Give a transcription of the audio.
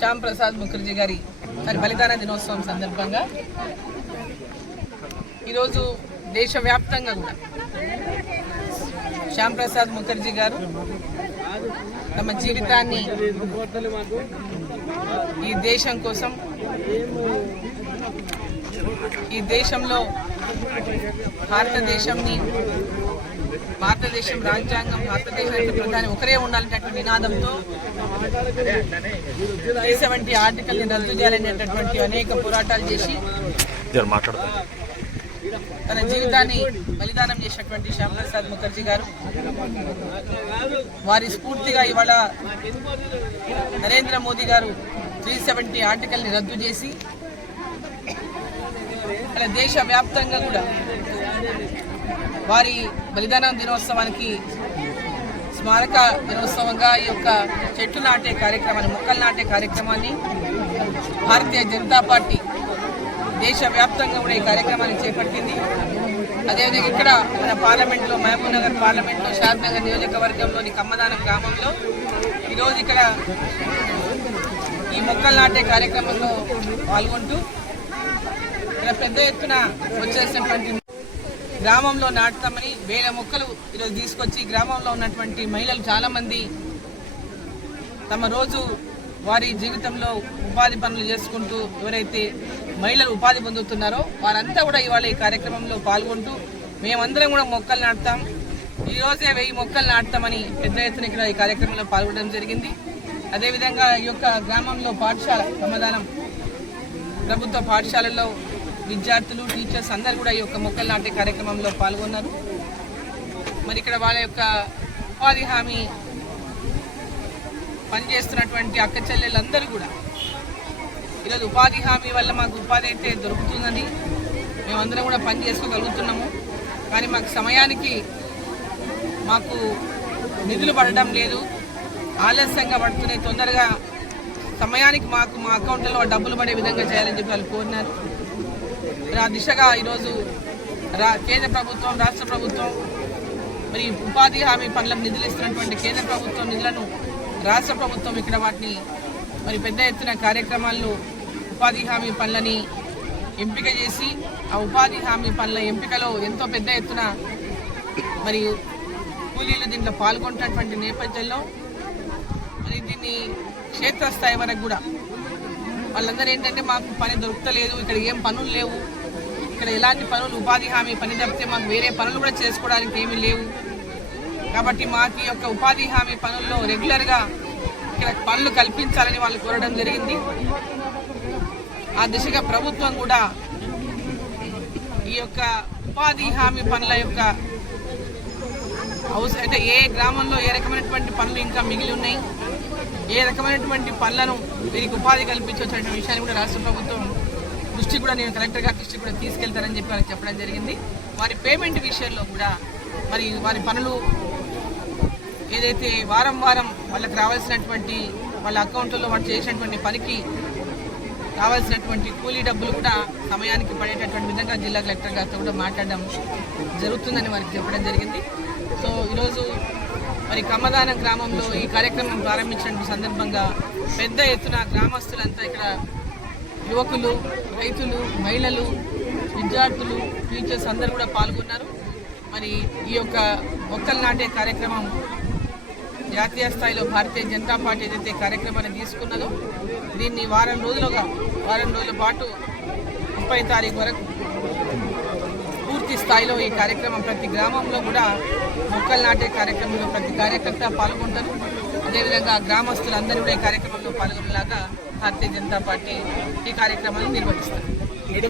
శ్యామ్ ప్రసాద్ ముఖర్జీ గారి మరి బలిదాన దినోత్సవం సందర్భంగా ఈరోజు దేశవ్యాప్తంగా కూడా శ్యామ్ ప్రసాద్ ముఖర్జీ గారు తమ జీవితాన్ని ఈ దేశం కోసం ఈ దేశంలో భారతదేశంని భారతదేశం రాజ్యాంగం భారతదేశానికి ప్రధాని ఒకరే ఉండాలనేటువంటి నినాదంతో త్రీ సెవెంటీ ఆర్టికల్ని రద్దు చేయాలనేటటువంటి అనేక పోరాటాలు చేసి తన జీవితాన్ని బలిదానం చేసినటువంటి శ్యామ్ ప్రసాద్ ముఖర్జీ గారు వారి స్ఫూర్తిగా ఇవాళ నరేంద్ర మోదీ గారు త్రీ సెవెంటీ ఆర్టికల్ని రద్దు చేసి దేశ వ్యాప్తంగా కూడా వారి బలిదానం దినోత్సవానికి స్మారక దినోత్సవంగా ఈ యొక్క చెట్లు నాటే కార్యక్రమాన్ని మొక్కలు నాటే కార్యక్రమాన్ని భారతీయ జనతా పార్టీ దేశవ్యాప్తంగా కూడా ఈ కార్యక్రమాన్ని చేపట్టింది. అదేవిధంగా ఇక్కడ మన పార్లమెంట్లో మహబూబ్ నగర్ పార్లమెంట్లో షాద్ నియోజకవర్గంలోని కమ్మదానం గ్రామంలో ఈరోజు ఇక్కడ ఈ మొక్కలు నాటే కార్యక్రమంలో పాల్గొంటూ ఇక్కడ పెద్ద ఎత్తున వచ్చేసినటువంటి గ్రామంలో నాటుతామని వేల మొక్కలు ఈరోజు తీసుకొచ్చి గ్రామంలో ఉన్నటువంటి మహిళలు చాలామంది తమ రోజు వారి జీవితంలో ఉపాధి పనులు చేసుకుంటూ ఎవరైతే మహిళలు ఉపాధి పొందుతున్నారో వారంతా కూడా ఇవాళ ఈ కార్యక్రమంలో పాల్గొంటూ మేమందరం కూడా మొక్కలు నాటుతాం. ఈరోజే వెయ్యి మొక్కలు నాటుతామని పెద్ద ఎత్తున ఇక్కడ ఈ కార్యక్రమంలో పాల్గొనడం జరిగింది. అదేవిధంగా ఈ యొక్క గ్రామంలో పాఠశాల సమాధానం ప్రభుత్వ పాఠశాలల్లో విద్యార్థులు టీచర్స్ అందరు కూడా ఈ యొక్క మొక్కలు నాటే కార్యక్రమంలో పాల్గొన్నారు. మరి ఇక్కడ వాళ్ళ యొక్క ఉపాధి హామీ పనిచేస్తున్నటువంటి అక్క చెల్లెళ్ళందరూ కూడా ఈరోజు ఉపాధి హామీ వల్ల మాకు ఉపాధి అయితే దొరుకుతుందని మేమందరం కూడా పని చేసుకోగలుగుతున్నాము. కానీ మాకు సమయానికి మాకు నిధులు పడడం లేదు. ఆలస్యంగా పడుతున్నాయి తొందరగా సమయానికి మాకు మా అకౌంట్లో డబ్బులు పడే విధంగా చేయాలని చెప్పి వాళ్ళు కోరినారు. దిశగా ఈరోజు రా కేంద్ర ప్రభుత్వం రాష్ట్ర ప్రభుత్వం మరి ఉపాధి హామీ పనులకు నిధులు ఇస్తున్నటువంటి కేంద్ర ప్రభుత్వం నిధులను రాష్ట్ర ప్రభుత్వం ఇక్కడ వాటిని మరి పెద్ద ఎత్తున కార్యక్రమాల్లో ఉపాధి హామీ పనులని ఎంపిక చేసి ఆ ఉపాధి హామీ పనుల ఎంపికలో ఎంతో పెద్ద ఎత్తున మరి కూలీలు దీంట్లో పాల్గొంటున్నటువంటి నేపథ్యంలో మరి దీన్ని క్షేత్రస్థాయి వరకు కూడా వాళ్ళందరూ ఏంటంటే మాకు పని దొరుకుతలేదు ఇక్కడ ఏం పనులు లేవు. ఇక్కడ ఎలాంటి పనులు ఉపాధి హామీ పని తప్పితే మాకు వేరే పనులు కూడా చేసుకోవడానికి ఏమీ లేవు. కాబట్టి మాకు ఈ యొక్క ఉపాధి హామీ పనుల్లో రెగ్యులర్గా ఇక్కడ పనులు కల్పించాలని వాళ్ళు కోరడం జరిగింది. ఆ దిశగా ప్రభుత్వం కూడా ఈ యొక్క ఉపాధి హామీ పనుల యొక్క అవసరం అంటే ఏ గ్రామంలో ఏ రకమైనటువంటి పనులు ఇంకా మిగిలి ఉన్నాయి? ఏ రకమైనటువంటి పనులను వీరికి ఉపాధి కల్పించవచ్చు విషయాన్ని కూడా రాష్ట్ర ప్రభుత్వం దృష్టి కూడా నేను కలెక్టర్ గారి దృష్టి కూడా తీసుకెళ్తానని చెప్పి వాళ్ళకి చెప్పడం జరిగింది. వారి పేమెంట్ విషయంలో కూడా మరి వారి పనులు ఏదైతే వారం వారం వాళ్ళకి రావాల్సినటువంటి వాళ్ళ అకౌంట్లో వాళ్ళు చేసినటువంటి పనికి కావాల్సినటువంటి కూలీ డబ్బులు కూడా సమయానికి పడేటటువంటి విధంగా జిల్లా కలెక్టర్ గారితో కూడా మాట్లాడడం జరుగుతుందని వారికి చెప్పడం జరిగింది. సో ఈరోజు మరి కమ్మదానం గ్రామంలో ఈ కార్యక్రమం ప్రారంభించిన సందర్భంగా పెద్ద ఎత్తున గ్రామస్తులంతా ఇక్కడ యువకులు రైతులు మహిళలు విద్యార్థులు టీచర్స్ అందరూ కూడా పాల్గొన్నారు. మరి ఈ యొక్క మొక్కలు నాటే కార్యక్రమం జాతీయ స్థాయిలో భారతీయ జనతా పార్టీ ఏదైతే కార్యక్రమాన్ని తీసుకున్నదో దీన్ని వారం రోజులుగా వారం రోజుల పాటు ముప్పై తారీఖు వరకు పూర్తి స్థాయిలో ఈ కార్యక్రమం ప్రతి గ్రామంలో కూడా మొక్కలు నాటే కార్యక్రమంలో ప్రతి కార్యకర్త పాల్గొంటారు. అదేవిధంగా గ్రామస్తులందరూ కూడా ఈ కార్యక్రమంలో పాల్గొనేలాగా భారతీయ జనతా పార్టీ ఈ కార్యక్రమాన్ని నిర్వహిస్తారు.